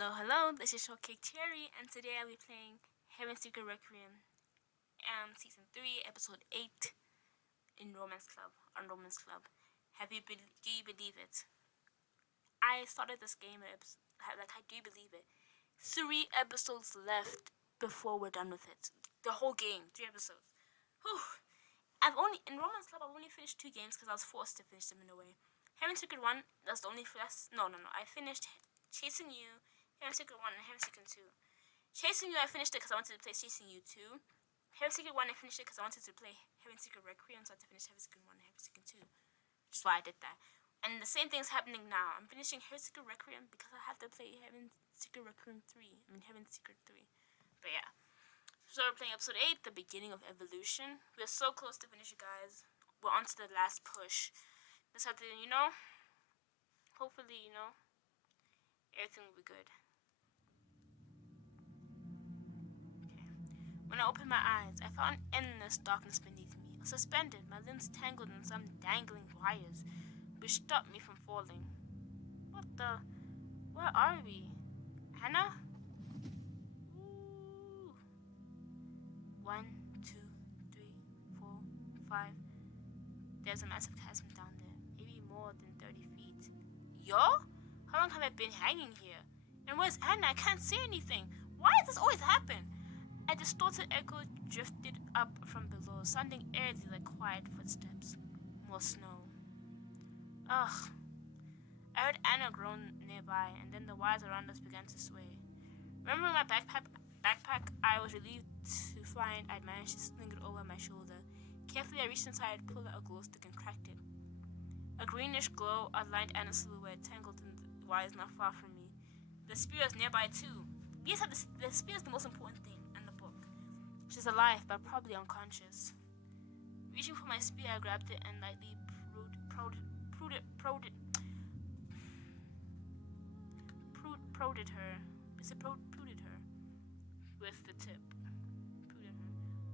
Hello, this is Shortcake Cherry, and today I'll be playing Heaven's Secret Requiem, Season 3, Episode 8, on Romance Club. Do you believe it? I started this game, I do believe it. 3 episodes left before we're done with it. The whole game, 3 episodes. Whew. In Romance Club, I've only finished 2 games because I was forced to finish them in a way. Heaven's Secret 1, that's the only first. No. I finished Chasing You, Heaven's Secret 1, and Heaven's Secret 2. Chasing You, I finished it because I wanted to play Chasing You 2. Heaven's Secret 1, I finished it because I wanted to play Heaven's Secret Requiem, so I had to finish Heaven's Secret 1 and Heaven's Secret 2. Which is why I did that. And the same thing is happening now. I'm finishing Heaven's Secret Requiem because I have to play Heaven's Secret Requiem 3. Heaven's Secret 3. But yeah. So we're playing episode 8, the beginning of evolution. We're so close to finish, you guys. We're on to the last push. Just have to, hopefully, everything will be good. Okay. When I opened my eyes, I found endless darkness beneath me. Suspended, my limbs tangled in some dangling wires, which stopped me from falling. What the? Where are we? Hannah? 1, 2, 3, 4, 5. There's a massive chasm down there, maybe more than 30 feet. Yo? How long have I been hanging here? And where's Anna? I can't see anything. Why does this always happen? A distorted echo drifted up from below, sounding eerily like quiet footsteps. More snow. Ugh. I heard Anna groan nearby, and then the wires around us began to sway. Remembering my backpack, I was relieved to find I'd managed to sling it over my shoulder. Carefully, I reached inside, pulled out a glow stick, and cracked it. A greenish glow outlined Anna's silhouette, tangled in the wires not far from me. The spear is nearby, too. The spear is the most important thing in the book. She's alive, but probably unconscious. Reaching for my spear, I grabbed it and lightly prodded her. Is it prodded her? With the tip. Prodded her.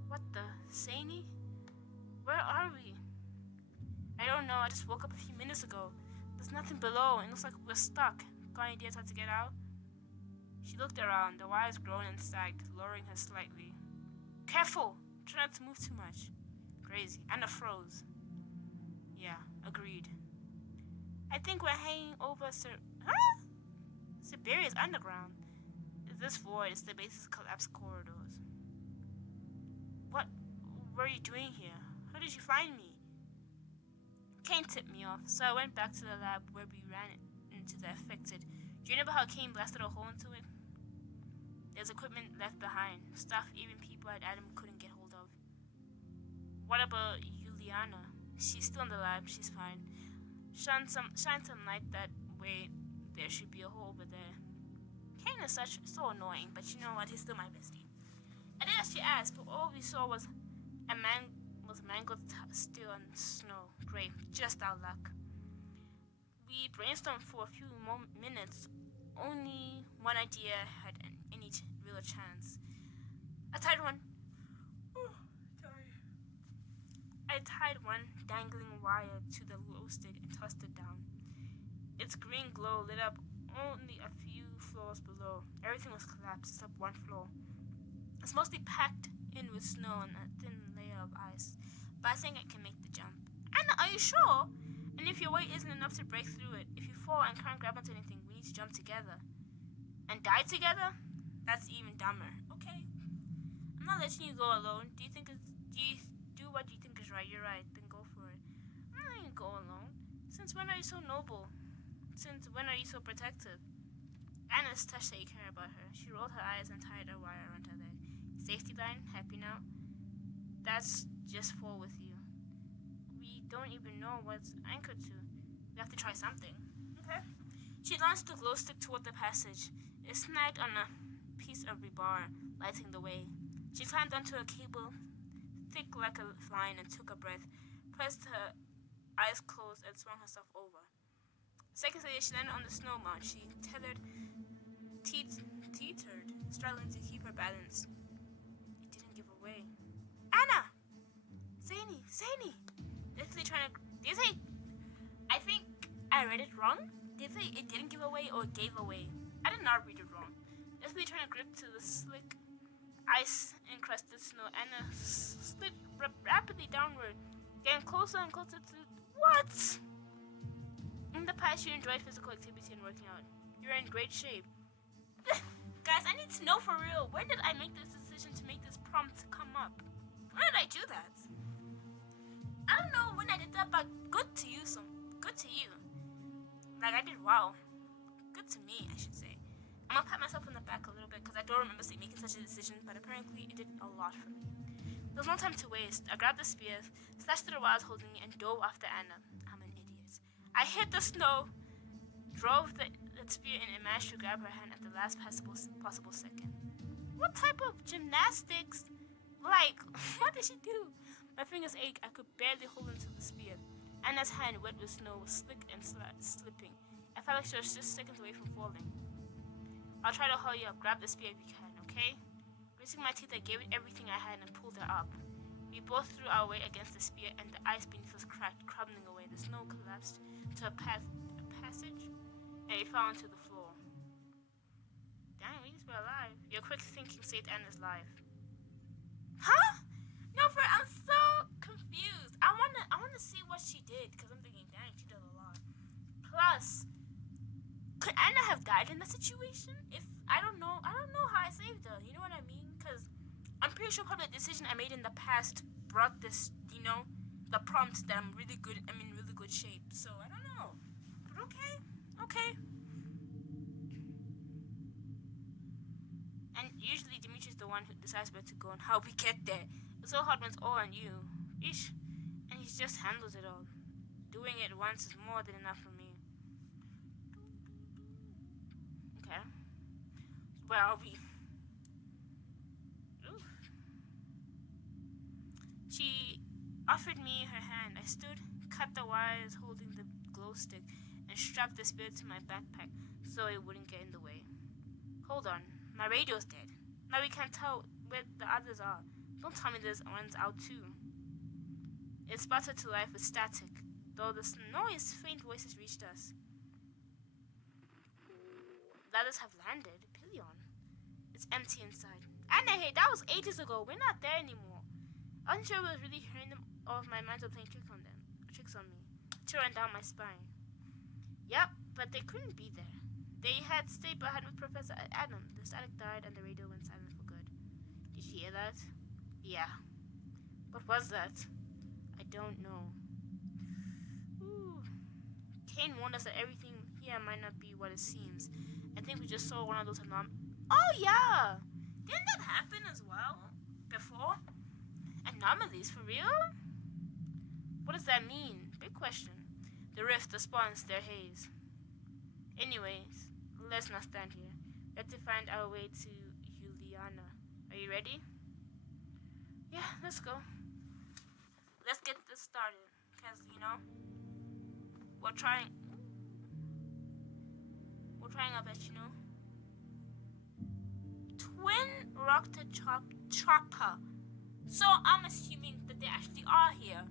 What the? Saini? Where are we? I don't know, I just woke up a few minutes ago. There's nothing below, and it looks like we're stuck. Got any ideas how to get out? She looked around, the wires groaned and sagged, lowering her slightly. Careful! Try not to move too much. Crazy. Anna froze. Yeah, agreed. I think we're hanging over Siberia's underground. This void is the basis of collapsed corridors. What were you doing here? How did you find me? Kane tipped me off, so I went back to the lab where we ran into the affected. Do you remember how Kane blasted a hole into it? There's equipment left behind, stuff even people at Adam couldn't get hold of. What about Juliana? She's still in the lab, she's fine. Shine some light that way, there should be a hole over there. Kane is so annoying, but you know what, he's still my bestie. I did as she asked, but all we saw was mangled still in snow. Great, just our luck. We brainstormed for a few more minutes. Only one idea had any real chance. I tied one dangling wire to the glow stick and tossed it down. Its green glow lit up only a few floors below. Everything was collapsed except one floor. It's mostly packed in with snow and a thin layer of ice, but I think I can make the jump. Anna, are you sure? And if your weight isn't enough to break through it, if you fall and can't grab onto anything, we need to jump together. And die together? That's even dumber. Okay. I'm not letting you go alone. Do you do what you think is right? You're right, then go for it. I'm not letting you go alone. Since when are you so noble? Since when are you so protective? Anna's touched that you care about her. She rolled her eyes and tied a wire around her leg. Safety line? Happy now? That's just fall with you. We don't even know what's anchored to. We have to try something. Okay. She launched the glow stick toward the passage. It snagged on a piece of rebar, lighting the way. She climbed onto a cable, thick like a vine, and took a breath, pressed her eyes closed, and swung herself over. Seconds later, she landed on the snow mound. She teetered, struggling to keep her balance. It didn't give away. Anna! Saini! Literally trying to... Did you say... I think I read it wrong? Did it say it didn't give away or it gave away? I don't not read it wrong. Desperately trying to grip to the slick, ice-encrusted snow, Anna slid rapidly downward, getting closer and closer to... What? In the past, you enjoyed physical activity and working out. You're in great shape. Guys, I need to know for real. When did I make this decision to make this prompt come up? When did I do that? I don't know when I did that, but good to you, good to you. Like, I did wow. Good to me, I should say. I'm gonna pat myself on the back a little bit because I don't remember making such a decision, but apparently it did a lot for me. There was no time to waste. I grabbed the spear, slashed through the walls holding me, and dove after Anna. I'm an idiot. I hit the snow, drove the spear in, and managed to grab her hand at the last possible second. What type of gymnastics? Like, what did she do? My fingers ached. I could barely hold onto the spear. Anna's hand, wet with snow, was slick and slipping. I felt like she was just seconds away from falling. I'll try to haul you up. Grab the spear if you can, okay? Gritting my teeth, I gave it everything I had and pulled her up. We both threw our weight against the spear, and the ice beneath us cracked, crumbling away. The snow collapsed to a passage, and we fell onto the floor. Dang, we just were alive. Your quick thinking saved Anna's life. Huh? No, I'm so confused. I wanna see what she did, because I'm thinking, dang, she did a lot. Plus, could Anna have died in that situation? If I don't know how I saved her. You know what I mean? Because I'm pretty sure probably the decision I made in the past brought this, the prompt that I'm in really good shape. So I don't know. But okay. And usually Dimitri's the one who decides where to go and how we get there. It's so hard when it's all on you. Ish. And he just handles it all. Doing it once is more than enough for me. Okay. Where are we? Oof. She offered me her hand. I stood, cut the wires holding the glow stick, and strapped the spear to my backpack so it wouldn't get in the way. Hold on. My radio's dead. Now we can't tell where the others are. Don't tell me this one's out too. It sputtered to life with static, though the noise, faint voices reached us. The others have landed. Pillion. It's empty inside. Anna, hey, that was ages ago. We're not there anymore. I wasn't sure I was really hearing them, or if my minds were playing tricks on me. Chill ran down my spine. Yep, but they couldn't be there. They had stayed behind with Professor Adam. The static died and the radio went silent for good. Did you hear that? Yeah. What was that? I don't know. Ooh. Kane warned us that everything here might not be what it seems. I think we just saw one of those Oh yeah! Didn't that happen as well? Before? Anomalies, for real? What does that mean? Big question. The rift, the spawns, their haze. Anyways, let's not stand here. We have to find our way to Juliana. Are you ready? Yeah, let's go. Let's get this started. Because, we're trying our best, Twin rocket chopper. So I'm assuming that they actually are here.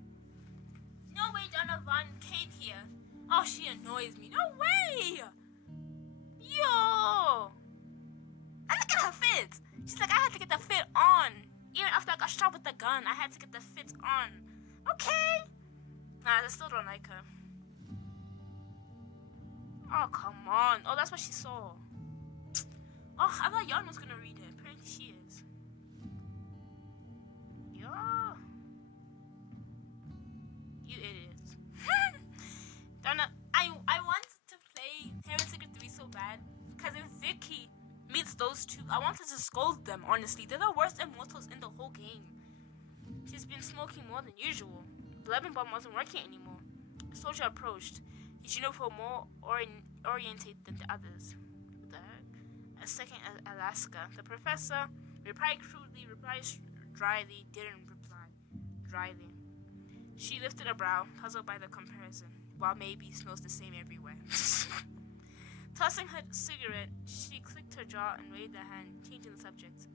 No way Donovan came here. Oh, she annoys me. No way! Yo! And look at her fit. She's like, I had to get the fit on. Even after I got shot with the gun, I had to get the fit on. Okay. Nah, I still don't like her. Oh, come on. Oh, that's what she saw. Oh, I thought Jan was gonna read it. Apparently she is. Yo. You idiots. Donna, I wanted to play Heaven Secret 3 so bad. Because if Vicky meets those two, I wanted to scold them, honestly. They're the worst immortals in the whole game. She's been smoking more than usual. The lemon bomb wasn't working anymore. The soldier approached. His uniform more oriented than the others. What the heck? A second Alaska. The professor replied crudely, replied dryly, didn't reply. Dryly. She lifted a brow, puzzled by the comparison. While maybe smells the same everywhere. Tossing her cigarette, she clicked her jaw and waved her hand, changing the subject.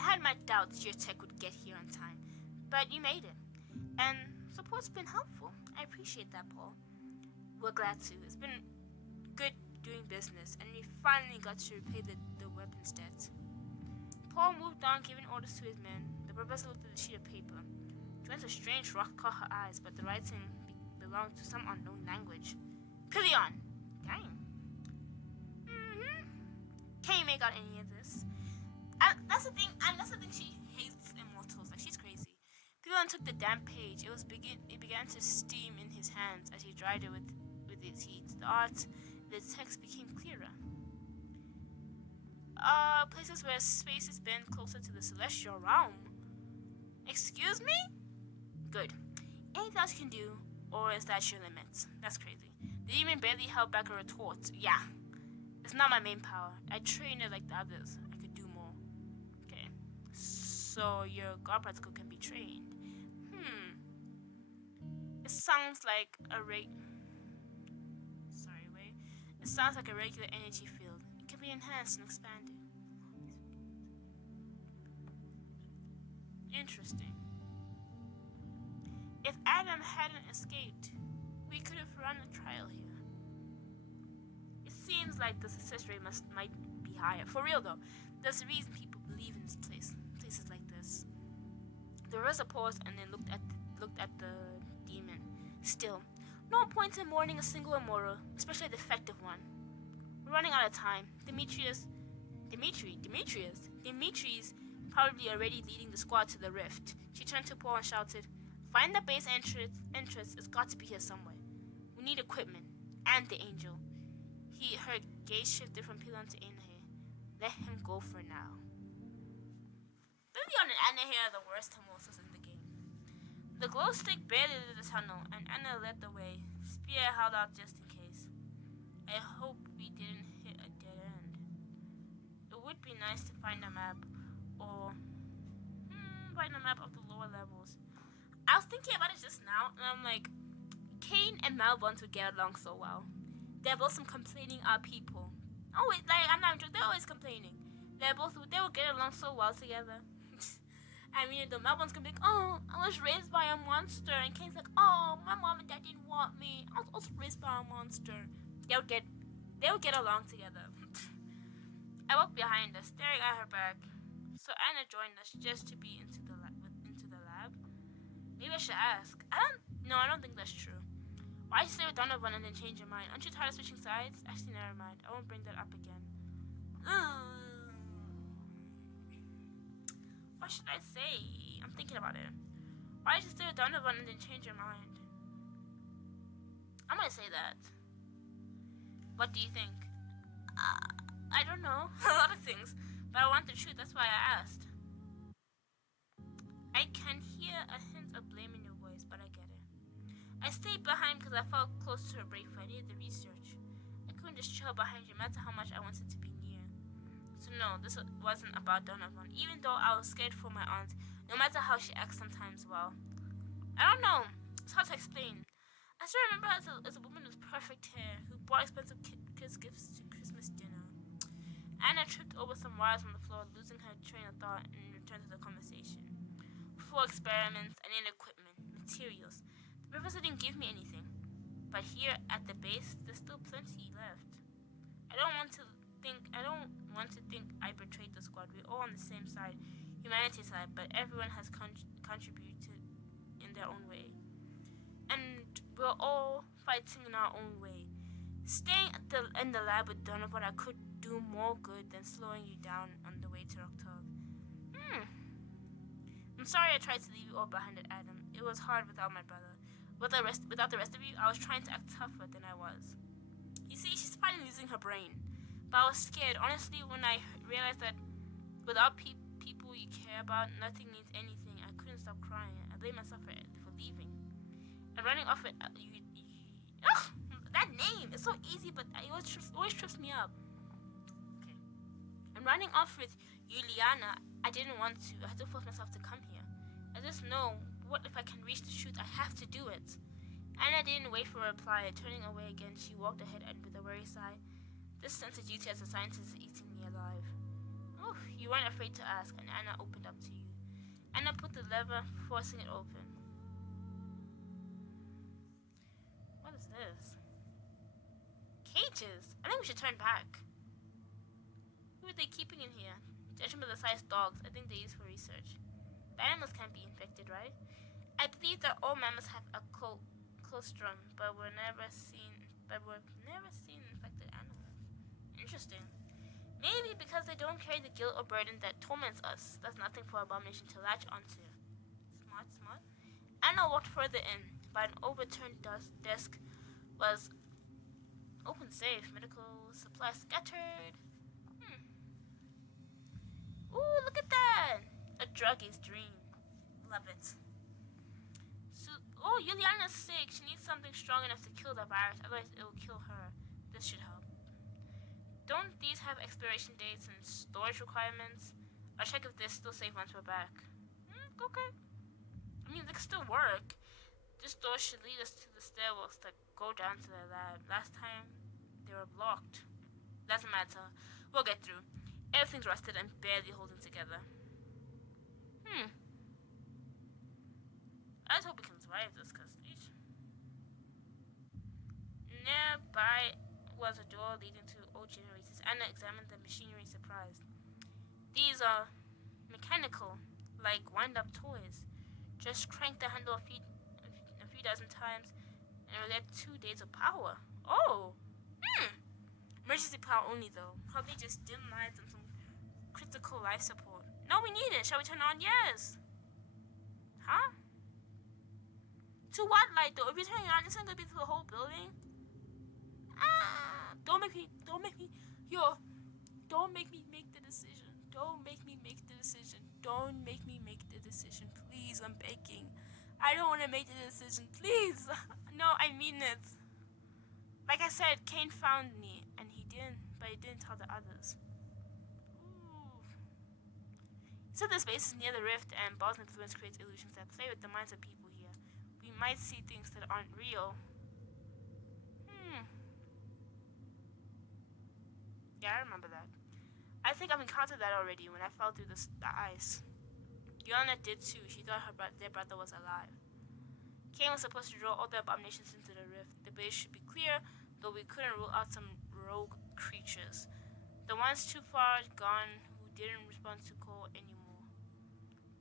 I had my doubts your tech would get here on time, but you made it. And support's been helpful. I appreciate that, Paul. We're glad to. It's been good doing business, and we finally got to repay the weapons debt. Paul moved on, giving orders to his men. The professor looked at the sheet of paper. She went a strange rock caught her eyes, but the writing belonged to some unknown language. Pilion! Dang. Can't you make out any of this? And that's the thing she hates immortals. Like, she's crazy. Pilion took the damp page. It began to steam in his hands as he dried it with its heat. The text became clearer. Places where spaces bend closer to the celestial realm. Excuse me? Good. Anything else you can do, or is that your limit? That's crazy. The demon barely held back a retort. Yeah. It's not my main power. I train it like the others. I could do more. Okay. So your god particle can be trained. It sounds like It sounds like a regular energy field. It can be enhanced and expanded. Interesting. If Adam hadn't escaped, we could have run a trial here. It seems like the success rate might be higher. For real though, there's a reason people believe in this places like this. The Rosa paused and then looked at the demon. Still, no point in mourning a single immortal, especially a defective one. We're running out of time. Demetrius, probably already leading the squad to the rift. She turned to Paul and shouted, "Find the base entrance. It's got to be here somewhere. We need equipment and the angel." Her gaze shifted from Pilon to Anahe. Let him go for now. Lilian and Anahe are the worst immortals in the game. The glow stick barely lit the tunnel, and Anna led the way. Spear held out just in case. I hope we didn't hit a dead end. It would be nice to find a map, or find a map of the lower levels. I was thinking about it just now, and I'm like, Kane and Malbont would get along so well. They're both some complaining people. Always, I'm not joking, they're always complaining. They would get along so well together. I mean, the Malbont's gonna be like, "Oh, I was raised by a monster," and Kane's like, "Oh, my mom and dad didn't want me. I was also raised by a monster." They would get along together. I walked behind her, staring at her back. So Anna joined us just to be into the lab. Maybe I should ask. I don't think that's true. Why'd you stay with Donovan and then change your mind? Aren't you tired of switching sides? Actually, never mind. I won't bring that up again. What should I say? I'm thinking about it. Why did you stay with Donovan and then change your mind? I'm gonna say that. What do you think? I don't know. A lot of things. But I want the truth. That's why I asked. I can hear a hint of blame in your voice, but I get it. I stayed behind because I felt close to a breakthrough. I needed the research. I couldn't just chill behind you no matter how much I wanted to be near. So no, this wasn't about Donovan. Even though I was scared for my aunt, no matter how she acts sometimes, well, I don't know. It's hard to explain. I still remember her as a woman with perfect hair who bought expensive kids' gifts to Christmas dinner. Anna tripped over some wires on the floor, losing her train of thought, and returned to the conversation. 4 experiments, I needed equipment, materials. The professor didn't give me anything. But here at the base, there's still plenty left. I don't want to think I betrayed the squad. We're all on the same side, humanity's side, but everyone has contributed in their own way. And we're all fighting in our own way. Staying in the lab with Donovan, I could do more good than slowing you down on the way to Roktog. I'm sorry I tried to leave you all behind at Adam. It was hard without my brother. Without the rest of you, I was trying to act tougher than I was. You see, she's finally losing her brain. But I was scared, honestly, when I realized that without people you care about, nothing means anything. I couldn't stop crying. I blamed myself for leaving. And running off it, that name is so easy, but it always trips me up. Okay. And running off with Juliana, I didn't want to. I had to force myself to come here. I just know, what if I can reach the truth? I have to do it. Anna didn't wait for a reply. Turning away again, she walked ahead and with a weary sigh, this sense of duty as a scientist is eating me alive. Oh, you weren't afraid to ask, and Anna opened up to you. Anna put the lever, forcing it open. What is this? cages. I think we should turn back. Who are they keeping in here? Judging by the size dogs, I think they use for research. The animals can't be infected, right? I believe that all mammals have a colostrum, but we've never seen infected animals. Interesting. Maybe because they don't carry the guilt or burden that torments us. That's nothing for Abomination to latch onto. Smart. Anna walked further in. By an overturned desk was open safe, medical supplies scattered. Ooh, look at that! A druggie's dream. Love it. So, Juliana's sick. She needs something strong enough to kill the virus, otherwise it will kill her. This should help. Don't these have expiration dates and storage requirements? I'll check if they're still safe once we're back. Okay. I mean, they can still work. This door should lead us to the stairwells that go down to the lab. Last time, they were blocked. Doesn't matter. We'll get through. Everything's rusted and barely holding together. I just hope we can survive this, cause nearby was a door leading to old generators. Anna examined the machinery surprised. These are mechanical, like wind-up toys. Just crank the handle a few dozen times, and we'll get 2 days of power. Oh! Emergency power only, though. Probably just dim lights and some critical life support. No, we need it. Shall we turn on? Yes. Huh? To what light, though? If you're turning it on, it's not gonna be to the whole building. Don't make me make the decision. Don't make me make the decision. Don't make me make the decision. Please, I'm begging. I don't want to make the decision. Please. No, I mean it. Like I said, Kane found me, and he didn't tell the others. Ooh. He said the space is near the rift, and Ball's influence creates illusions that play with the minds of people here. We might see things that aren't real. Yeah, I remember that. I think I've encountered that already when I fell through the ice. Yolanda did too. She thought their brother was alive. Kane was supposed to draw all the abominations into the rift. The base should be clear, though we couldn't rule out some rogue creatures. The ones too far gone who didn't respond to call anymore.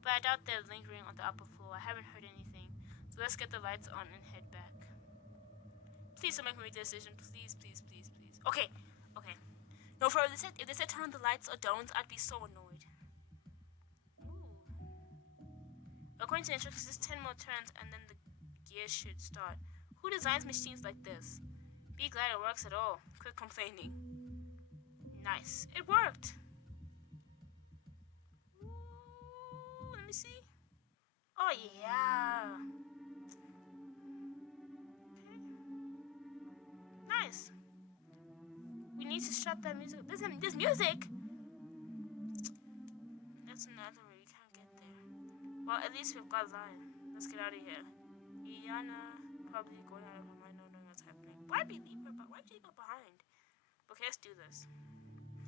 But I doubt they're lingering on the upper floor. I haven't heard anything. So let's get the lights on and head back. Please don't make me make the decision. Please. Okay. No, for if they said turn on the lights or don't, I'd be so annoyed. According to the instructions, just 10 more turns and then the gears should start. Who designs machines like this? Be glad it works at all. Quit complaining. Nice. It worked. Ooh, let me see. Oh, yeah. Okay. Nice. We need to shut that music. This music! That's another way we can't get there. Well, at least we've got live. Let's get out of here. Iana probably going out of her mind, not knowing what's happening. Why'd you leave her behind? Okay, let's do this.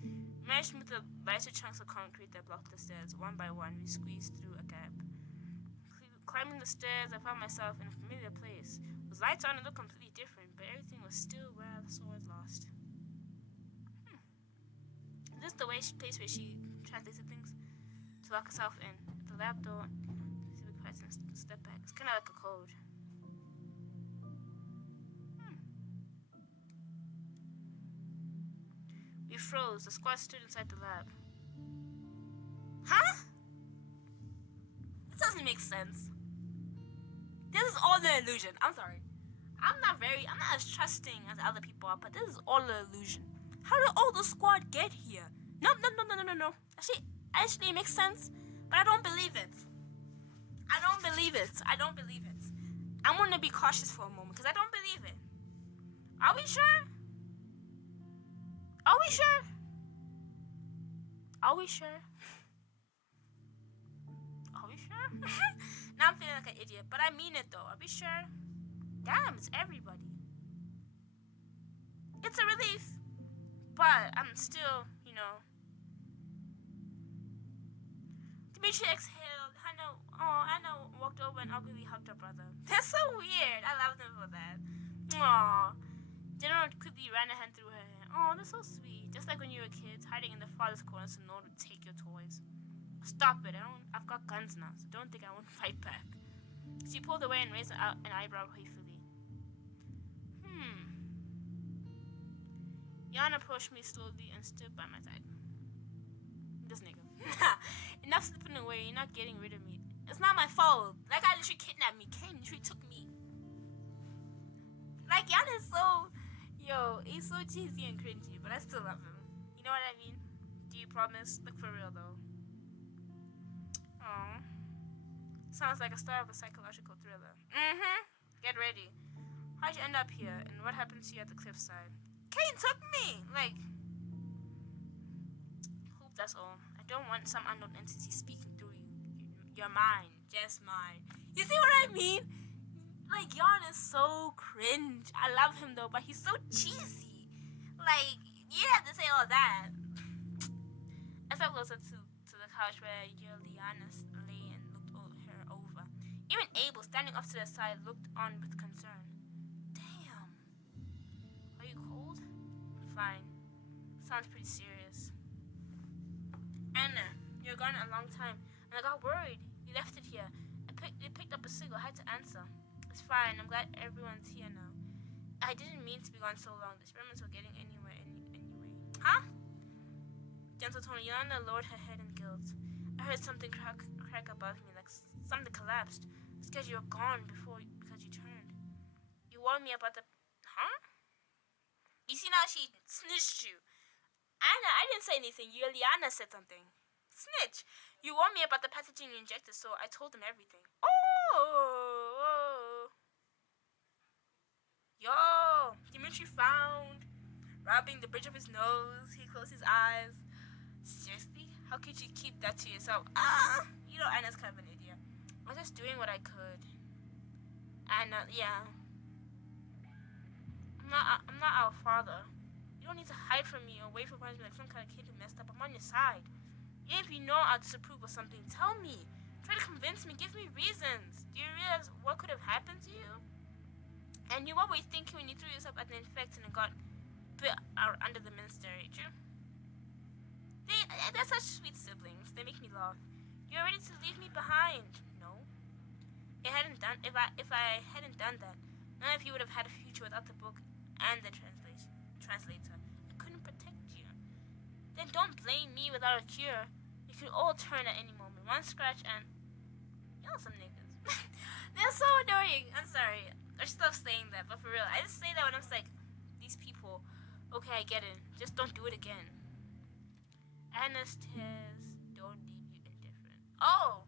We managed to move the lighter chunks of concrete that blocked the stairs. One by one, we squeezed through a gap. Climbing the stairs, I found myself in a familiar place. With lights on, it looked completely different, but everything was still where I saw it last. Is this the place where she translated things? To lock herself in. The lab door, specific parts and step back. It's kind of like a code. We froze. The squad stood inside the lab. Huh? This doesn't make sense. This is all an illusion. I'm sorry. I'm not as trusting as other people are, but this is all an illusion. How did all the squad get here? No. Actually, it makes sense, but I don't believe it. I'm going to be cautious for a moment, because I don't believe it. Are we sure? Now I'm feeling like an idiot, but I mean it though. Are we sure? Damn, it's everybody. It's a relief, but I'm still, Dimitri exhaled. Anna walked over and awkwardly hugged her brother. That's so weird. I love them for that. Aww. General quickly ran a hand through her hair. Oh, that's so sweet. Just like when you were kids, hiding in the farthest corner so no one would take your toys. Stop it. I've got guns now, so don't think I won't fight back. She pulled away and raised an eyebrow playfully. Jan approached me slowly and stood by my side. This nigga. Enough slipping away. You're not getting rid of me. It's not my fault. That guy literally kidnapped me. Kane literally took me. Like, Jan is so... Yo, he's so cheesy and cringy, but I still love him. You know what I mean? Do you promise? Look, for real, though. Aww. Sounds like a start of a psychological thriller. Get ready. How'd you end up here, and what happened to you at the cliffside? Kane took me! Like... Hope that's all. I don't want some unknown entity speaking through you. You're mine. Just mine. You see what I mean? Like, Jan is so cringe. I love him, though, but he's so cheesy. Like, you have to say all that. I sat closer to the couch where Juliana lay and looked her over. Even Abel, standing off to the side, looked on with concern. Damn. Are you cold? Fine. Sounds pretty serious. Anna, you're gone a long time, and I got worried. You left it here. I picked up a signal. I had to answer. It's fine. I'm glad everyone's here now. I didn't mean to be gone so long. The experiments were getting anyway. Huh? Gentle tone. Yana lowered her head in guilt. I heard something crack above me, like something collapsed. I was scared you were gone because you turned. You warned me about the... Huh? You see, now she snitched you. Anna, I didn't say anything. Juliana said something. Snitch. You warned me about the pathogen you injected, so I told them everything. Oh. Yo. Dimitri found. Rubbing the bridge of his nose. He closed his eyes. Seriously? How could you keep that to yourself? You know, Anna's kind of an idiot. I was just doing what I could. Anna, yeah. I'm not our father. You don't need to hide from me or wait for punishment like some kind of kid who messed up. I'm on your side. Even if you know I'll disapprove of something, tell me. Try to convince me. Give me reasons. Do you realize what could have happened to you? And you were always thinking when you threw yourself at the infected and got put out under the ministry, true? They're such sweet siblings. They make me laugh. You're ready to leave me behind. No. If I hadn't done that, none of you would have had a future without the book and the translator. I couldn't protect you. Then don't blame me without a cure. You could all turn at any moment. One scratch and... Y'all some niggas. They're so annoying. I'm sorry. I should stop saying that, but for real. I just say that when I'm like, these people, okay, I get it. Just don't do it again. Anna's tears don't leave you indifferent. Oh!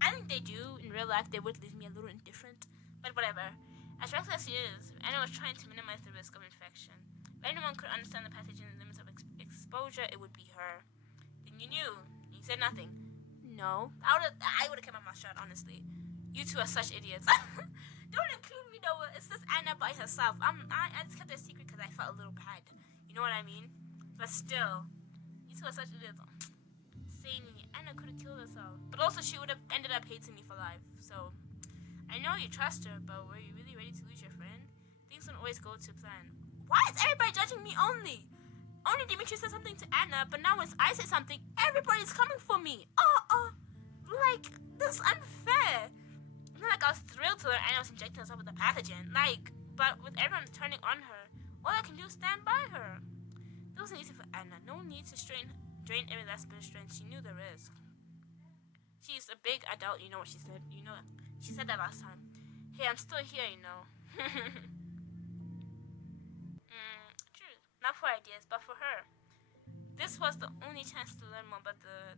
I think they do. In real life, they would leave me a little indifferent. But whatever. As reckless as she is, Anna was trying to minimize the risk of infection. If anyone could understand the pathogen and limits of exposure, it would be her. Then you knew. You said nothing. No. I would have kept my mouth shut, honestly. You two are such idiots. Don't include me, though. It's just Anna by herself. I just kept it a secret because I felt a little bad. You know what I mean? But still, you two are such idiots. Sadie, Anna could have killed herself. But also, she would have ended up hating me for life. So, I know you trust her, but were you really ready to lose your friend? Things don't always go to plan. Why is everybody judging me only? Only Dimitri said something to Anna, but now when I say something, everybody's coming for me. Like, this is unfair. It's not like I was thrilled to learn Anna was injecting herself with a pathogen. Like, but with everyone turning on her, all I can do is stand by her. That wasn't easy for Anna. No need to drain every last bit of strength. She knew the risk. She's a big adult, you know what she said. You know, she said that last time. Hey, I'm still here, you know. True. Not for ideas, but for her. This was the only chance to learn more about the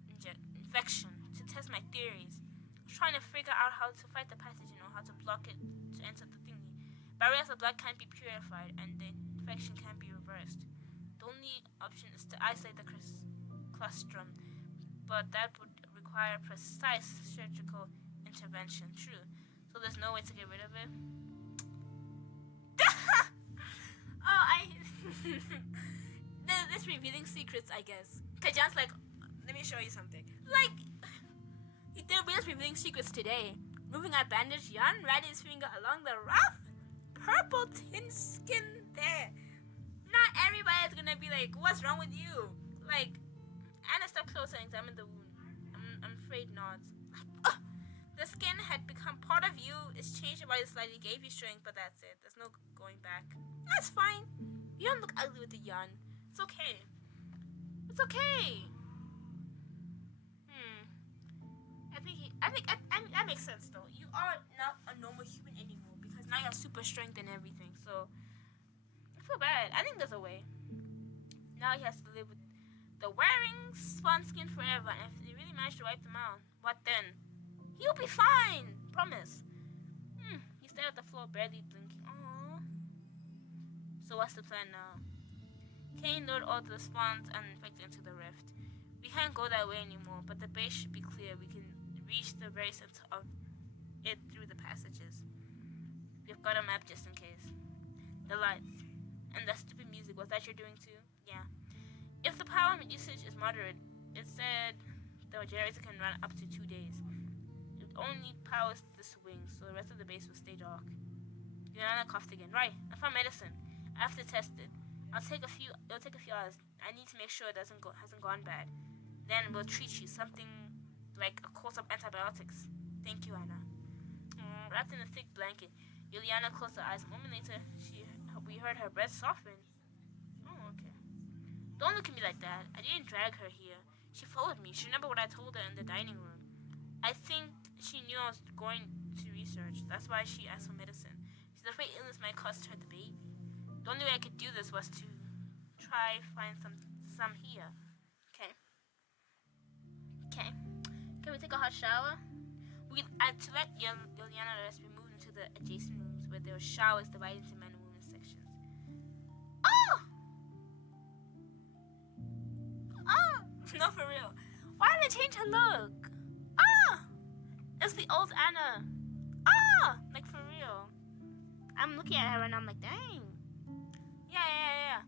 infection, to test my theories. I was trying to figure out how to fight the pathogen or how to block it to enter the thingy. But I realized the blood can't be purified and the infection can't be reversed. The only option is to isolate the clustrum, but that would require precise surgical intervention. True. So there's no way to get rid of it. This revealing secrets, I guess. Kajan's like, let me show you something. Like, they're revealing secrets today. Moving our bandage, Jan ran his finger along the rough, purple tin skin there. Not everybody is gonna be like, what's wrong with you? Like, Anna, step closer and examine the wound. I'm afraid not. The skin had become part of you. It's changed your body slightly, gave you strength, but that's it. There's no going back. That's fine. You don't look ugly with the yawn. It's okay. It's okay. I think that makes sense though. You are not a normal human anymore because now you have super strength and everything. So I feel bad. I think there's a way. Now he has to live with the wearing spawn skin forever, and if they really manage to wipe them out, what then? He'll be fine. Promise. He stared at the floor, barely blinking. Aww. So what's the plan now? Kane lured all the spawns and infected into the rift. We can't go that way anymore, but the base should be clear. We can reach the very center of it through the passages. We've got a map just in case. The lights. And that stupid music, was that you're doing too? Yeah. If the power usage is moderate, it said the generator can run up to 2 days. It only powers this wing, so the rest of the base will stay dark. Yana coughed again. Right, I found medicine. I have to test it. It'll take a few hours. I need to make sure it hasn't gone bad. Then we'll treat you. Something like a course of antibiotics. Thank you, Anna. Wrapped in a thick blanket, Juliana closed her eyes. A moment later, we heard her breath soften. Oh, okay. Don't look at me like that. I didn't drag her here. She followed me. She remembered what I told her in the dining room. I think she knew I was going to research. That's why she asked for medicine. She's afraid illness might cost her the baby. The only way I could do this was to try find some here. Okay. Can we take a hot shower? To let Juliana rest, we moved into the adjacent rooms where there were showers divided into men and women sections. Oh! No, for real. Why did they change her look? It's the old Anna. Like for real. I'm looking at her and I'm like, dang. Yeah.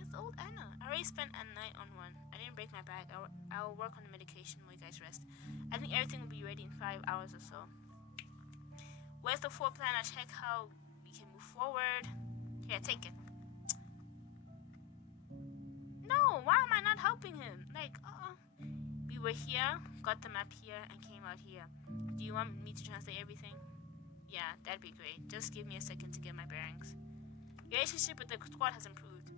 It's the old Anna. I already spent a night on one. I didn't break my back. I'll work on the medication while you guys rest. I think everything will be ready in 5 hours or so. Where's the floor plan? I check how we can move forward. Here, take it. No, why am I not helping him? Like, we were here, got the map here, and came out here. Do you want me to translate everything? Yeah, that'd be great. Just give me a second to get my bearings. Your relationship with the squad has improved.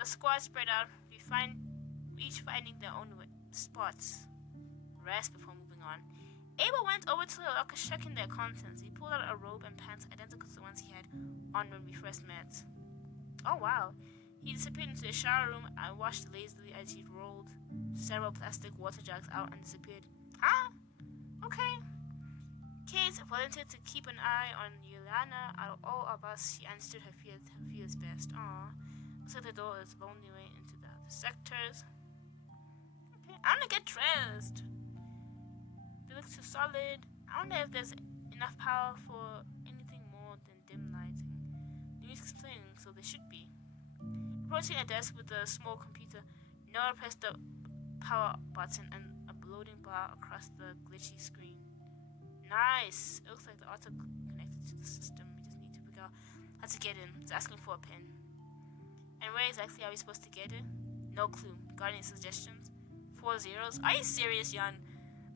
The squad spread out. Each finding their own spots. Rest before moving on. Abel went over to the locker, checking their contents. He pulled out a robe and pants identical to the ones he had on when we first met. Oh wow. He disappeared into the shower room and watched lazily as he rolled several plastic water jugs out and disappeared. Huh? Okay. Kate volunteered to keep an eye on Yelena. Out of all of us, she understood her fears best. Looks like the door is the only way into the other sectors. Okay, I'm gonna get dressed. They look too solid. I wonder if there's enough power for anything more than dim lighting. The music's playing, so there should be. Approaching a desk with a small computer, Noah pressed the power button and a loading bar across the glitchy screen. Nice! It looks like the auto connected to the system. We just need to figure out how to get in. It's asking for a pin. And where exactly are we supposed to get it? No clue. Got any suggestions? 4 zeros? Are you serious, Jan?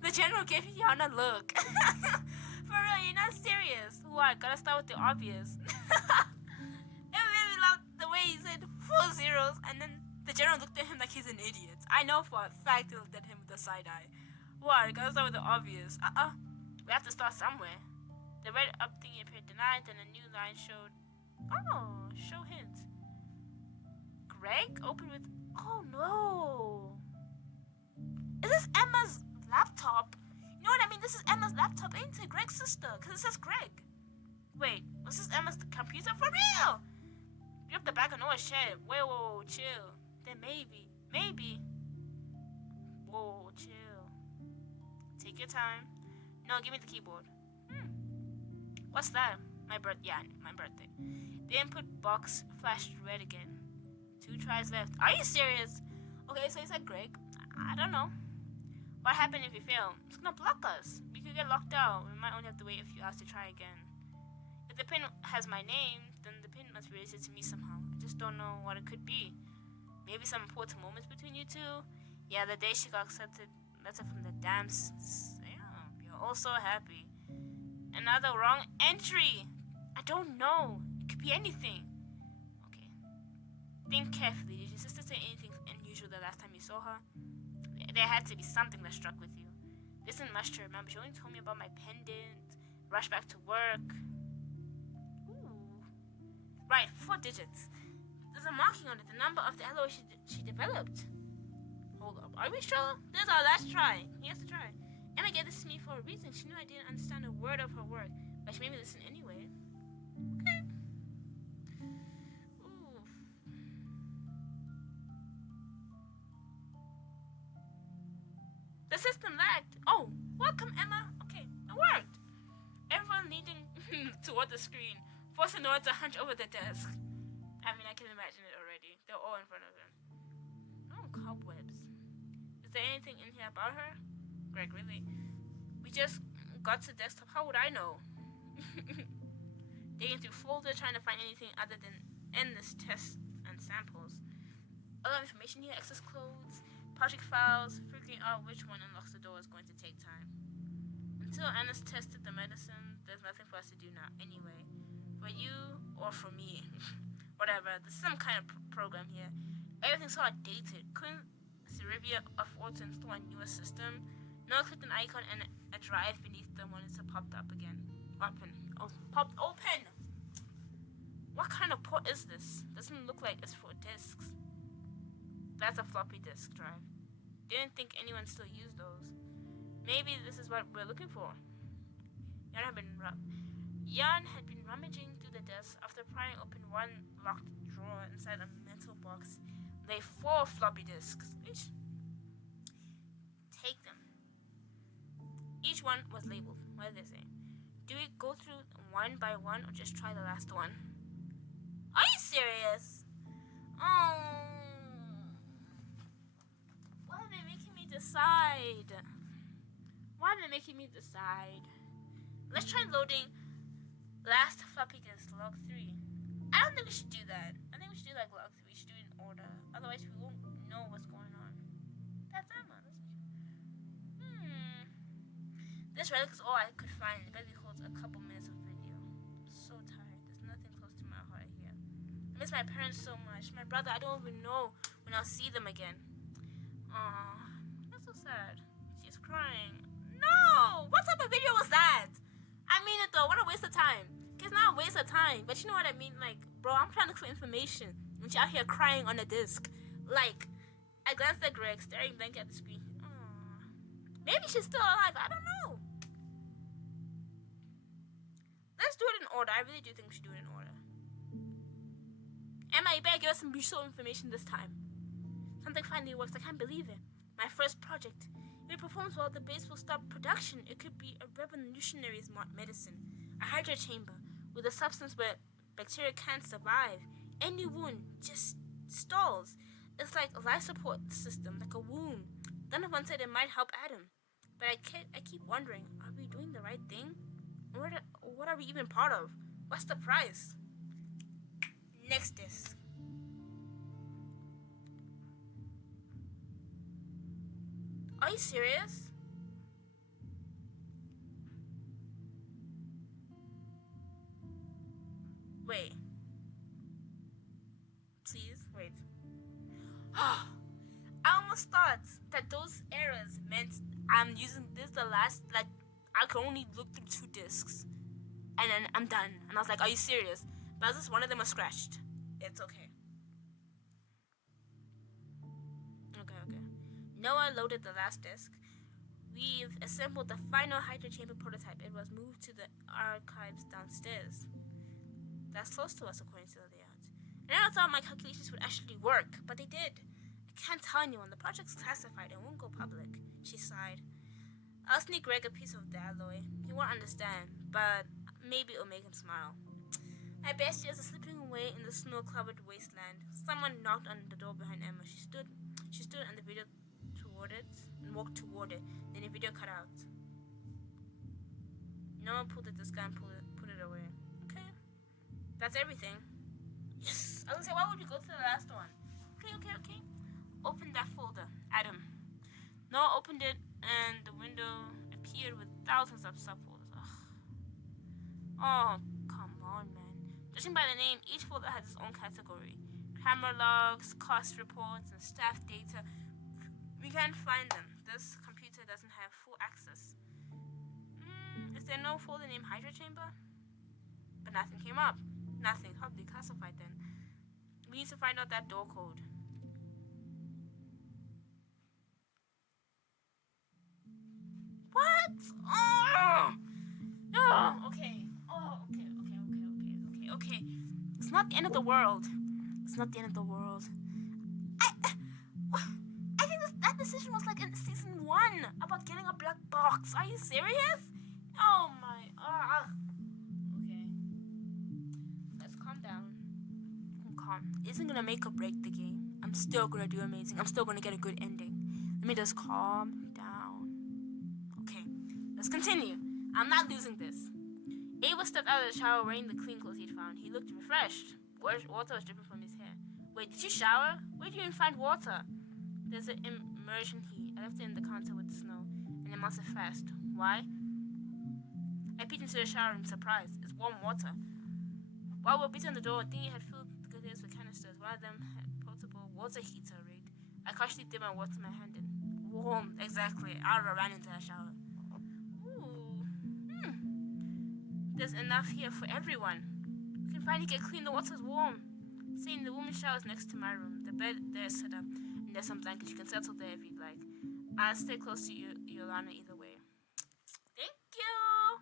The general gave Jan a look. For real, you're not serious. What? Gotta start with the obvious. It made me laugh the way he said 4 zeros, and then the general looked at him like he's an idiot. I know for a fact he looked at him with a side eye. What? Gotta start with the obvious. We have to start somewhere. The red up thingy appeared denied, then a new line showed. Oh, show hint. Greg? Open with. Oh no. Is this Emma's laptop? You know what I mean? This is Emma's laptop, ain't it? Greg's sister, because it says Greg. Wait, was this Emma's computer? For real? You're up the back of Noah's chair. Whoa, chill. Then maybe. Whoa, chill. Take your time. No, give me the keyboard. What's that? My birthday. The input box flashed red again. 2 tries left. Are you serious? Okay, so is that Greg? I don't know. What happened if we fail? It's gonna block us. We could get locked out. We might only have to wait a few hours to try again. If the pin has my name, then the pin must be related to me somehow. I just don't know what it could be. Maybe some important moments between you two. Yeah, the day she got accepted letter from the dams. Yeah, you're all so happy. Another wrong entry. I don't know. It could be anything. Okay. Think carefully. Did your sister say anything unusual the last time you saw her? There had to be something that struck with you. There isn't much to remember. She only told me about my pendant, rushed back to work. Ooh. Right, 4 digits. There's a marking on it, the number of the alloy she developed. Hold up, are we sure? This is our last try. Here's the try. Emma gave this to me for a reason. She knew I didn't understand a word of her work, but she made me listen anyway. Okay. Ooh. The system lagged. Oh, welcome, Emma. Okay, it worked. Everyone leaning toward the screen, forcing Noah to hunch over the desk. I mean, I can imagine it already. They're all in front of him. Oh, cobwebs. Is there anything in here about her? Greg, really? We just got to the desktop. How would I know? Digging through folders, trying to find anything other than endless tests and samples. A lot of information here, access codes, project files, figuring out which one unlocks the door is going to take time. Until Anna's tested the medicine, there's nothing for us to do now anyway. For you or for me. Whatever, there's some kind of program here. Everything's so outdated. Couldn't Cerivia afford to install a newer system? No, clicked an icon and a drive beneath the monitor popped up again. Popped open! What kind of port is this? Doesn't look like it's for disks. That's a floppy disk drive. Didn't think anyone still used those. Maybe this is what we're looking for. Jan had been rummaging through the desk. After prying open one locked drawer inside a metal box lay 4 floppy disks. Take them. Each one was labeled. What did they say? Do we go through one by one or just try the last one? Are you serious? Oh. Why are they making me decide? Let's try loading last floppy disk, log 3. I don't think we should do that. I think we should do like log 3. We should do it in order. Otherwise, we won't know what's going on. That's Emma. This relic is all I could find. It barely holds a couple minutes of video. I'm so tired. There's nothing close to my heart here. I miss my parents so much. My brother, I don't even know when I'll see them again. Aww, that's so sad. She's crying. No! What type of video was that? I mean it though. What a waste of time. It's not a waste of time, but you know what I mean? Like, bro, I'm trying to look for information, and she's out here crying on a disc. Like, I glanced at Greg, staring blankly at the screen. Aww. Maybe she's still alive. I don't know. Let's do it in order. I really do think we should do it in order. Emma, you better give us some useful information this time. Something finally works. I can't believe it. My first project. If it performs well, the base will stop production. It could be a revolutionary medicine. A hydro chamber with a substance where bacteria can't survive. Any wound just stalls. It's like a life support system, like a womb. Donovan said it might help Adam. But I keep wondering, are we doing the right thing? What are we even part of? What's the price? Next disc. Are you serious? Wait. Please, wait. I almost thought that those errors meant I'm using this the last, like, I can only look through 2 discs. And then I'm done. And I was like, are you serious? But just one of them was scratched. It's okay. Okay. Noah loaded the last disc. We've assembled the final hydro chamber prototype. It was moved to the archives downstairs. That's close to us according to the layout. I never thought my calculations would actually work, but they did. I can't tell anyone. The project's classified and won't go public. She sighed. I'll sneak Greg a piece of the alloy. He won't understand, but maybe it'll make him smile. I bet she is slipping away in the snow-covered wasteland. Someone knocked on the door behind Emma. She stood and the video toward it and walked toward it. Then the video cut out. No one pulled at this guy and put it away. Okay. That's everything. Yes. I was gonna say, why would you go to the last one? Okay. Open that folder, Adam. Noah opened it, and the window appeared with thousands of subfolders. Ugh. Oh, come on, man. Judging by the name, each folder has its own category. Camera logs, cost reports, and staff data. We can't find them. This computer doesn't have full access. Is there no folder named Hydra Chamber? But nothing came up. Nothing. Probably classified then. We need to find out that door code. What? Okay. Okay. It's not the end of the world. I think that decision was like in season 1 about getting a black box. Are you serious? Oh my. Okay. Let's calm down. I'm calm. It isn't gonna make or break the game. I'm still gonna do amazing. I'm still gonna get a good ending. Let me just calm down. Okay. Let's continue. I'm not losing this. Abel stepped out of the shower wearing the clean clothes he'd found. He looked refreshed. Water was dripping from his hair. Wait, did you shower? Where did you even find water? There's an immersion heat. I left it in the counter with the snow, and it melted fast. Why? I peeked into the shower room, surprised. It's warm water. While we were beating on the door, thinking had filled the containers with canisters. One of them had portable water heater rig. I cautiously dipped my water in my hand and warm. Exactly. I ran into the shower. There's enough here for everyone. We can finally get clean. The water's warm. Saying the woman's shower is next to my room. The bed there is set up, and there's some blankets. You can settle there if you'd like. I'll stay close to you, Yolanda, either way. Thank you.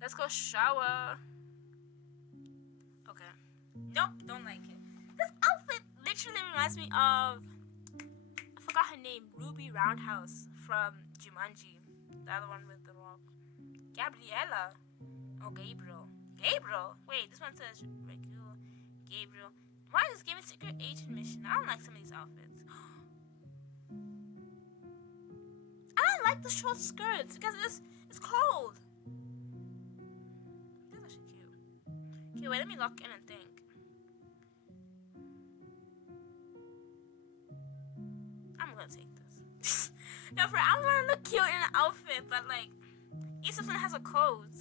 Let's go shower. Okay. Nope, don't like it. This outfit literally reminds me of, I forgot her name, Ruby Roundhouse from Jumanji. The other one with the rock. Gabriella. Oh, Gabriel. Wait, this one says regular. Gabriel. Why is this giving secret agent mission? I don't like some of these outfits. I don't like the short skirts because it's cold. This is actually cute. Okay, wait, let me lock in and think. I'm gonna take this. No, I want to look cute in an outfit, but like, each of them has a code.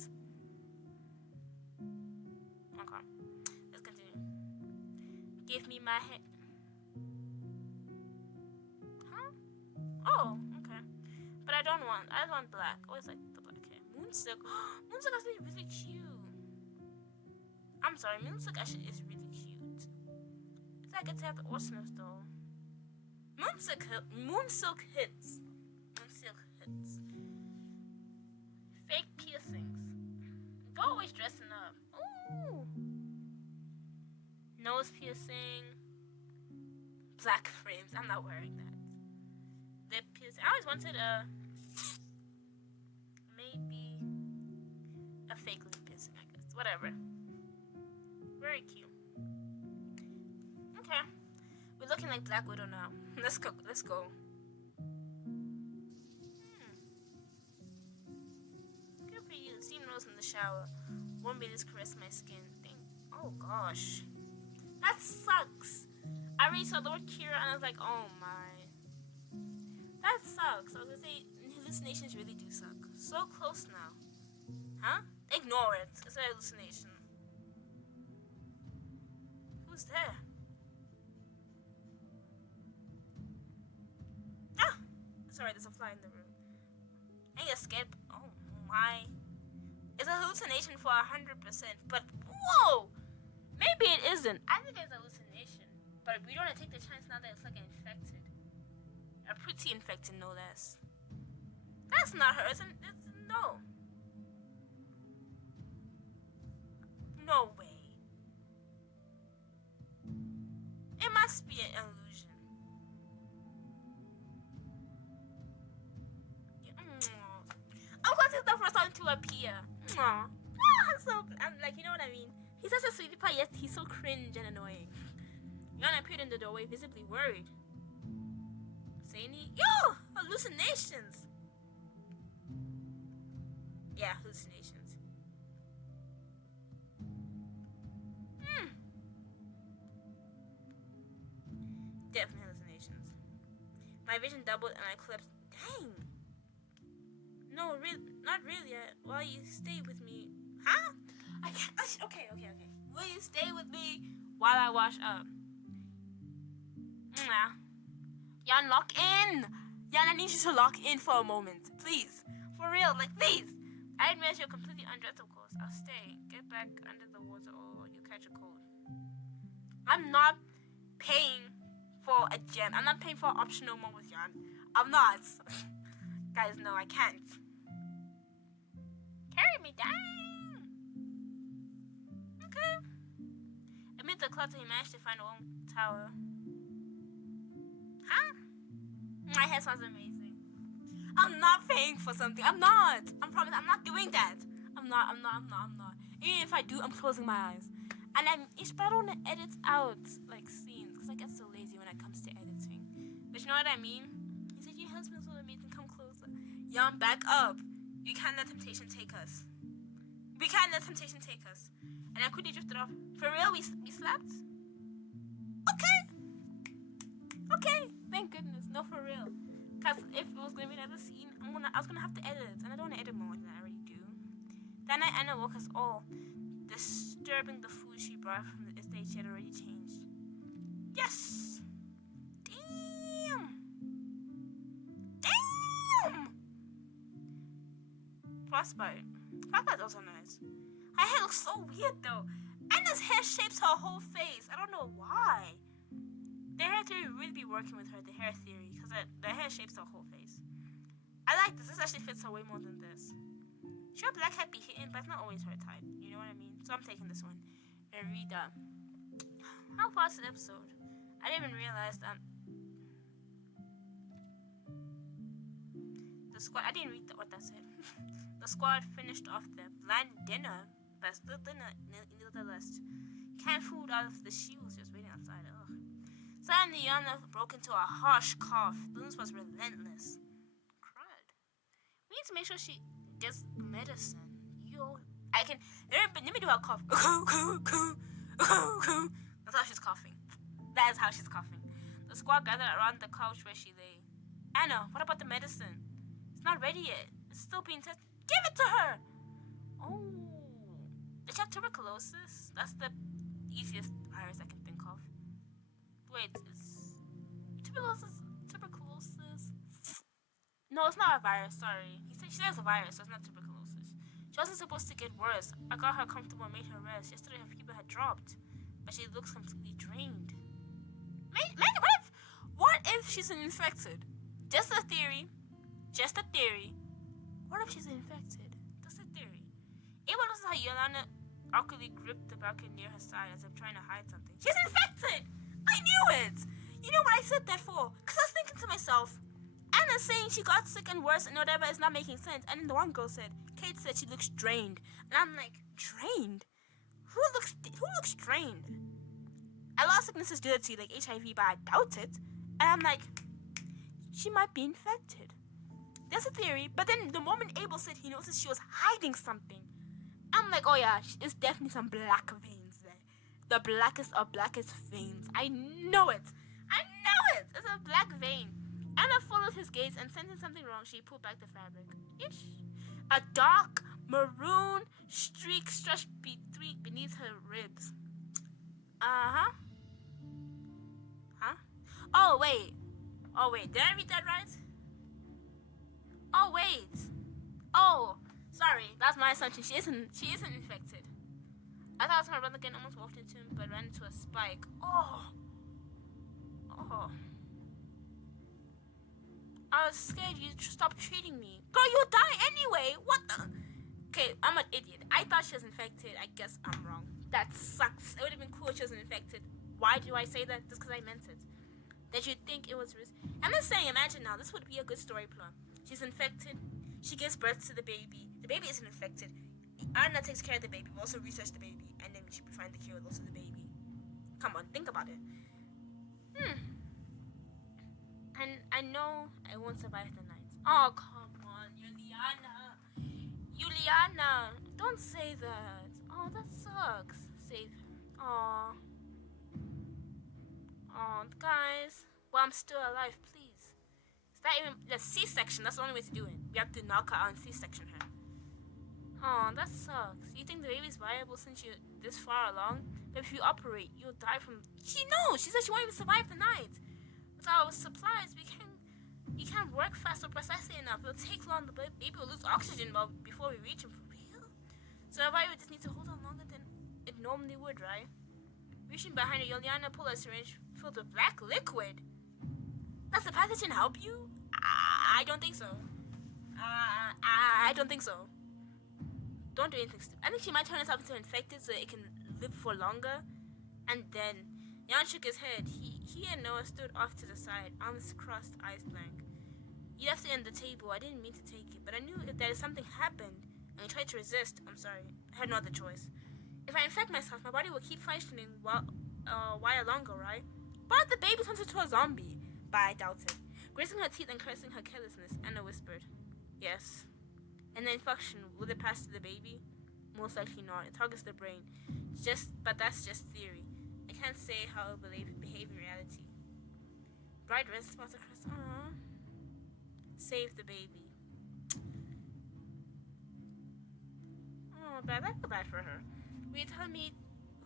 Okay, let's continue. Give me my head. Huh? Oh, okay. But I don't want. I want black. Always like the black hair. Moonsilk. Moonsilk actually really cute. I'm sorry, Moonsilk actually is really cute. It's like it's have the awesomeness though. Moonsilk hits. Fake piercings. Go always dressing up. Ooh. Nose piercing. Black frames. I'm not wearing that. Lip piercing. I always wanted maybe a fake lip piercing, I guess. Whatever. Very cute. Okay. We're looking like Black Widow now. Let's go. Good for you. Steam rose in the shower. Warm breezes caress my skin. Oh gosh. That sucks. I already saw the word Kira and I was like, oh my. That sucks. I was gonna say hallucinations really do suck. So close now. Huh? Ignore it. It's a hallucination. Who's there? Ah! Sorry, there's a fly in the room. I need to skip. Oh my. It's a hallucination for 100%. But whoa! Maybe it isn't. I think it's a hallucination. But we don't want to take the chance now that it's like infected. A pretty infected, no less. That's not her, isn't it? No. No way. It must be an illusion. Of course, it's the first time to appear. I'm like, you know what I mean? He's such a sweetie pie, yet he's so cringe and annoying. Yana appeared in the doorway, visibly worried. Say any? Yo! Hallucinations! Yeah, hallucinations. My vision doubled and I collapsed. Dang. No, not really. While you stay with me. Huh? I can't. Okay. Will you stay with me while I wash up? Nah. Yan, lock in. Yan, I need you to lock in for a moment. Please. For real, like, please. I admit you're completely undressed, of course. I'll stay. Get back under the water or you'll catch a cold. I'm not paying for a gem. I'm not paying for an optional mode with Yan. I'm not. Guys, no, I can't. Carry me down. Okay. Amid the clutter, he managed to find a long tower. Huh? My hair sounds amazing. I'm not paying for something. I'm not. I promise. I'm not doing that. I'm not. Even if I do, I'm closing my eyes. And but I don't want to edit out like scenes because I get so lazy when it comes to editing. But you know what I mean? He said your husband's so amazing. Come closer. Yum, back up. You can't let temptation take us. We can't let temptation take us. And I quickly drifted off. For real, we slept? Okay. Thank goodness. No, for real. Because if it was going to be another scene, I was going to have to edit. And I don't want to edit more than I already do. That night, Anna woke us all, disturbing the food she brought from the estate she had already changed. Yes! Damn! Frostbite. Frostbite's also nice. Her hair looks so weird though. Anna's hair shapes her whole face. I don't know why. The hair theory would really be working with her, the hair theory, because the hair shapes her whole face. I like this. This actually fits her way more than this. Sure, black hat be hitting, but it's not always her type. You know what I mean? So I'm taking this one. Erida. How far is the episode? I didn't even realize that. The squad. I didn't read what that said. The squad finished off their bland dinner, but still dinner nevertheless. Canned food out of the shoes, just waiting outside. Ugh. Suddenly, Yana broke into a harsh cough. This was relentless. Crud. We need to make sure she gets medicine. Let me do a cough. That's how she's coughing. That is how she's coughing. The squad gathered around the couch where she lay. Anna, what about the medicine? It's not ready yet. It's still being tested. Give it to her! Oh. Is she have tuberculosis? That's the easiest virus I can think of. Wait, it's tuberculosis? No, it's not a virus, sorry. She says a virus, so it's not tuberculosis. She wasn't supposed to get worse. I got her comfortable and made her rest. Yesterday her fever had dropped, but she looks completely drained. What if she's infected? Just a theory. What if she's infected? That's a theory. Anyone notices how Yolanda awkwardly gripped the balcony near her side as if trying to hide something? She's infected! I knew it! You know what I said that for? Because I was thinking to myself, Anna's saying she got sick and worse and whatever is not making sense. And then the one girl said, Kate said she looks drained. And I'm like, drained? Who looks drained? I lost sickness is dirty, like HIV, but I doubt it. And I'm like, she might be infected. That's a theory. But then the moment Abel said he noticed she was hiding something, I'm like, oh yeah, it's definitely some black veins there. The blackest of blackest veins. I know it. It's a black vein. Anna followed his gaze and sensing something wrong, she pulled back the fabric. Ish. A dark maroon streak stretched beneath her ribs. Huh? Oh wait. Did I read that right? Oh wait. Oh, sorry. That's my assumption. She isn't infected. I thought my brother again almost walked into him, but ran into a spike. Oh. I was scared you'd stop treating me. Girl, you'll die anyway. What the? Okay, I'm an idiot. I thought she was infected. I guess I'm wrong. That sucks. It would have been cool if she wasn't infected. Why do I say that? Just because I meant it. That you'd think it was risk. I'm just saying, imagine now. This would be a good story plot. She's infected. She gives birth to the baby. The baby isn't infected. Anna takes care of the baby. We also research the baby. And then she find the cure also the baby. Come on, think about it. And I know I won't survive the night. Oh, come on, Juliana. Don't say that. Oh, that sucks. Save her. Oh, guys. Well, I'm still alive, please. It's not even the C-section. That's the only way to do it. We have to knock her out and C-section her. Oh, that sucks. You think the baby's viable since you're this far along? But if you operate, you'll die from... She knows! She said she won't even survive the night. Without supplies, we can't work fast or precisely enough. It'll take long. The baby will lose oxygen before we reach him. For real? So the body would just need to hold on longer than it normally would, right? Reaching behind her, Yuliana pulled a syringe filled with black liquid. Does the pathogen help you? I don't think so. I don't think so. Don't do anything stupid. I think she might turn herself into infected so it can live for longer. And then Jan shook his head. He and Noah stood off to the side, arms crossed, eyes blank. You left it on the table. I didn't mean to take it, but I knew if something happened and I tried to resist, I'm sorry. I had no other choice. If I infect myself, my body will keep functioning while longer, right? But the baby turns into a zombie. But I doubt it. Grazing her teeth and cursing her carelessness, Anna whispered, yes. And the infection, will it pass to the baby? Most likely not. It targets the brain. But that's just theory. I can't say how it will behave in reality. Bright red spots across. Aww. Save the baby. Oh, bad. I feel bad for her. Will you tell me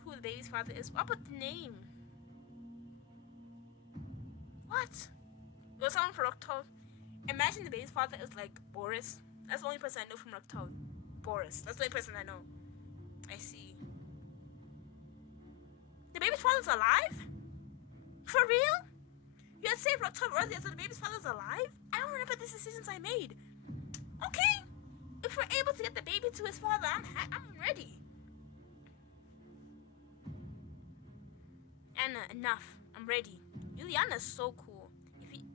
who the baby's father is? What about the name? What? It was someone from Roktov. Imagine the baby's father is like Boris. That's the only person I know from Roktov. Boris. That's the only person I know. I see. The baby's father's alive? For real? You had saved Roktov earlier, so the baby's father's alive? I don't remember these decisions I made. Okay. If we're able to get the baby to his father, I'm ready. Anna, enough. I'm ready. Juliana's so cool.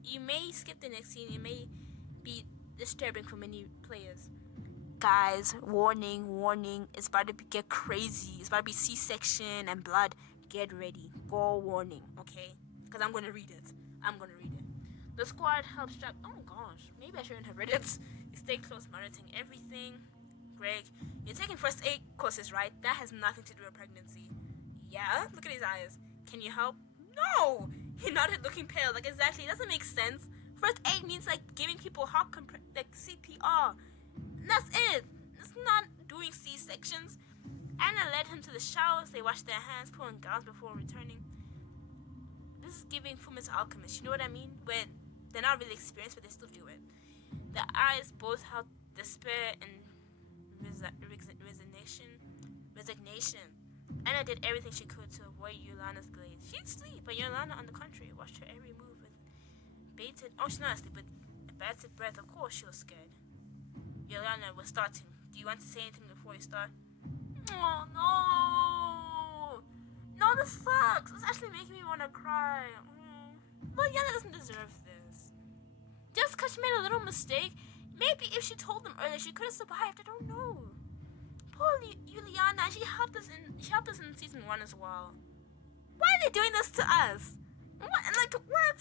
You may skip the next scene. It may be disturbing for many players. Guys, warning. It's about to get crazy. It's about to be C-section and blood. Get ready. Gore warning, okay? Because I'm going to read it. The squad helps strap... Oh, gosh. Maybe I shouldn't have read it. You stay close, monitoring everything. Greg, you're taking first aid courses, right? That has nothing to do with pregnancy. Yeah? Look at his eyes. Can you help? No! He nodded, looking pale. Like, exactly. It doesn't make sense. First aid means, like, giving people heart like CPR. And that's it. It's not doing C-sections. Anna led him to the showers. They washed their hands, pulling gowns before returning. This is giving Fullmetal Alchemist. You know what I mean? Where they're not really experienced, but they still do it. Their eyes both held despair and resignation. Anna did everything she could to avoid Yolana's gaze. She'd sleep, but Yolana, on the contrary, watched her every move with bated... Oh, she's not asleep, but bated breath. Of course she was scared. Yolana was starting. Do you want to say anything before you start? Oh, no! No, this sucks. It's actually making me want to cry. Well, Yolana doesn't deserve this. Just because she made a little mistake, maybe if she told them earlier, she could have survived. I don't know. Poor Juliana, she helped us in season 1 as well. Why are they doing this to us? What?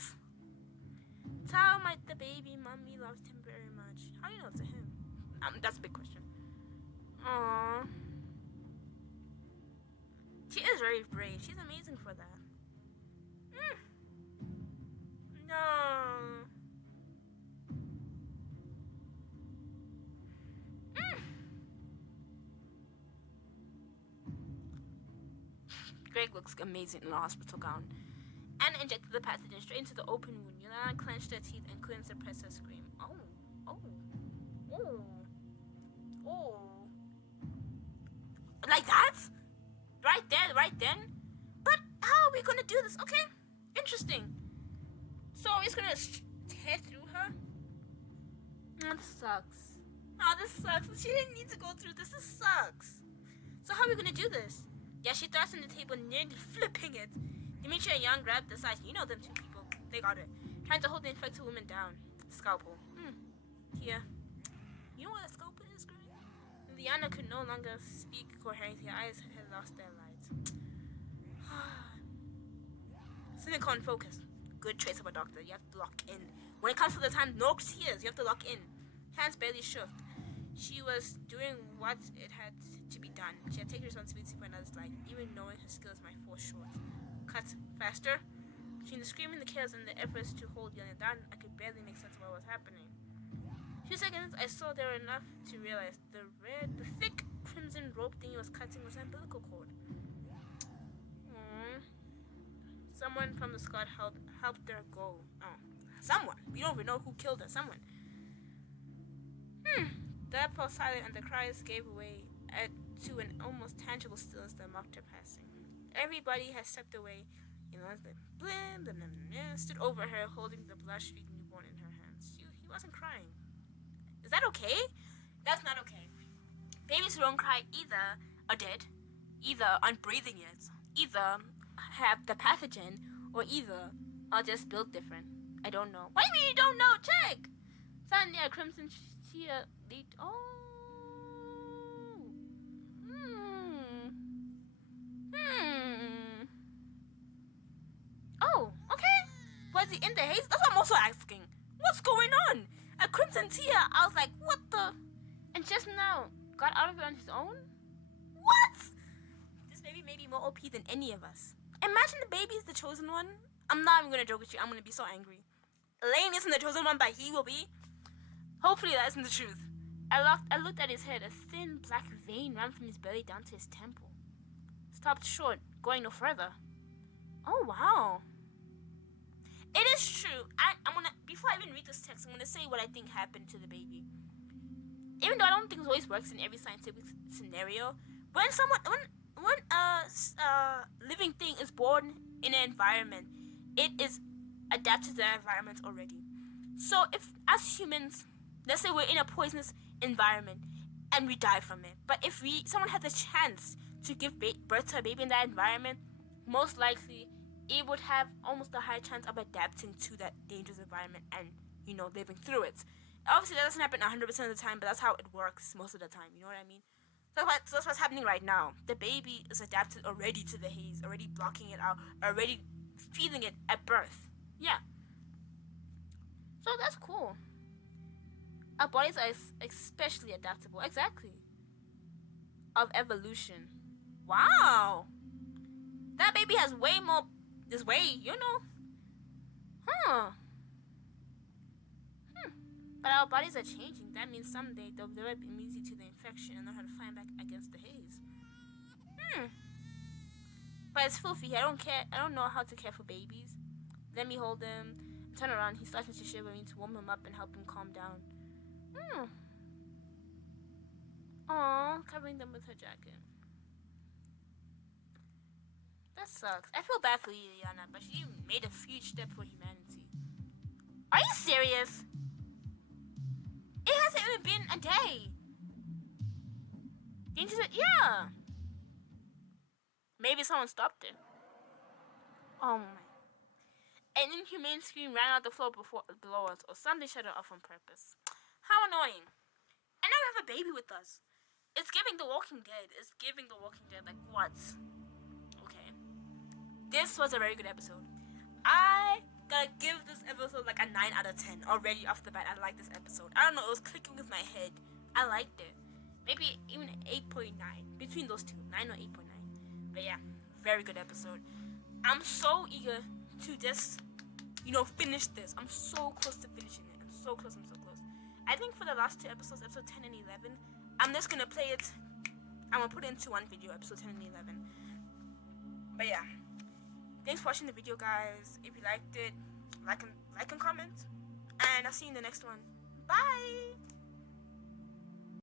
Tell the baby mommy loved him very much. How do you know it's to him? That's a big question. Aww. She is very brave. She's amazing for that. No. Greg looks amazing in a hospital gown. Anna injected the pathogen straight into the open wound. Yolanda clenched her teeth and couldn't suppress her scream. Oh. Like that? Right there, right then? But how are we gonna do this? Okay, interesting. So we're just gonna tear through her? That sucks. Oh, this sucks. She didn't need to go through this. This sucks. So how are we gonna do this? Yeah, she thrust on the table, nearly flipping it. Dimitri and Young grabbed the side. You know them two people. They got it. Trying to hold the infected woman down. Scalpel. Here. You know what a scalpel is, girl? Liana could no longer speak coherently. Her eyes had lost their light. Silicon focus. Good trace of a doctor. You have to lock in. When it comes to the time, no tears. You have to lock in. Hands barely shook. She was doing what it had to be done. She had taken responsibility for another's life, even knowing her skills might fall short. Cut. Faster. Between the screaming, the chaos, and the efforts to hold Yelena down, I could barely make sense of what was happening. A few seconds, I saw there were enough to realize the thick crimson rope thing was cutting was an umbilical cord. Someone from the squad helped her go. Oh, someone. We don't even know who killed her. Someone. The lab fell silent and the cries gave way to an almost tangible stillness that mocked her passing. Everybody had stepped away. Stood over her, holding the blood-streaked newborn in her hands. He wasn't crying. Is that okay? That's not okay. Babies who don't cry either are dead, either aren't breathing yet, either have the pathogen, or either are just built different. I don't know. What do you mean you don't know? Check! Suddenly a crimson tear leaked. Oh, okay. Was he in the haze? That's what I'm also asking. What's going on? A crimson tear. I was like, what the? And just now, got out of it on his own? What? This baby may be more OP than any of us. Imagine the baby is the chosen one. I'm not even gonna joke with you. I'm gonna be so angry. Elaine isn't the chosen one, but he will be. Hopefully that isn't the truth. I looked at his head. A thin black vein ran from his belly down to his temple. Stopped short, going no further. Oh wow. It is true. I'm gonna, before I even read this text, I'm gonna say what I think happened to the baby. Even though I don't think it always works in every scientific scenario, when a living thing is born in an environment, it is adapted to that environment already. So if, as humans, let's say we're in a poisonous environment and we die from it, but if someone has a chance to give birth to a baby in that environment, most likely it would have almost a high chance of adapting to that dangerous environment and, living through it. Obviously, that doesn't happen 100% of the time, but that's how it works most of the time. You know what I mean? So that's what's happening right now. The baby is adapted already to the haze, already blocking it out, already feeding it at birth. Yeah. So that's cool. Our bodies are especially adaptable. Exactly. Of evolution. Wow. That baby has way more. This way, But our bodies are changing. That means someday they'll develop immunity to the infection and know how to fight back against the haze. But it's filthy. I don't care. I don't know how to care for babies. Let me hold him. Turn around. He's starting to shiver. We need to warm him up and help him calm down. Aww, covering them with her jacket. That sucks. I feel bad for Liliana, but she made a huge step for humanity. Are you serious? It hasn't even been a day. Didn't you say? Yeah. Maybe someone stopped it. Oh my. An inhumane scream ran out the floor below us, or somebody shut it off on purpose. How annoying. And now we have a baby with us. It's giving The Walking Dead. Like, what? Okay. This was a very good episode. I gotta give this episode like a 9 out of 10 already off the bat. I like this episode. I don't know, it was clicking with my head. I liked it. Maybe even 8.9. Between those two. 9 or 8.9. But yeah, very good episode. I'm so eager to just, finish this. I'm so close to finishing it. I'm so close. I think for the last two episodes, episode 10 and 11, I'm just gonna play it. I'm gonna put it into one video, episode 10 and 11. But yeah. Thanks for watching the video, guys. If you liked it, like and comment. And I'll see you in the next one. Bye!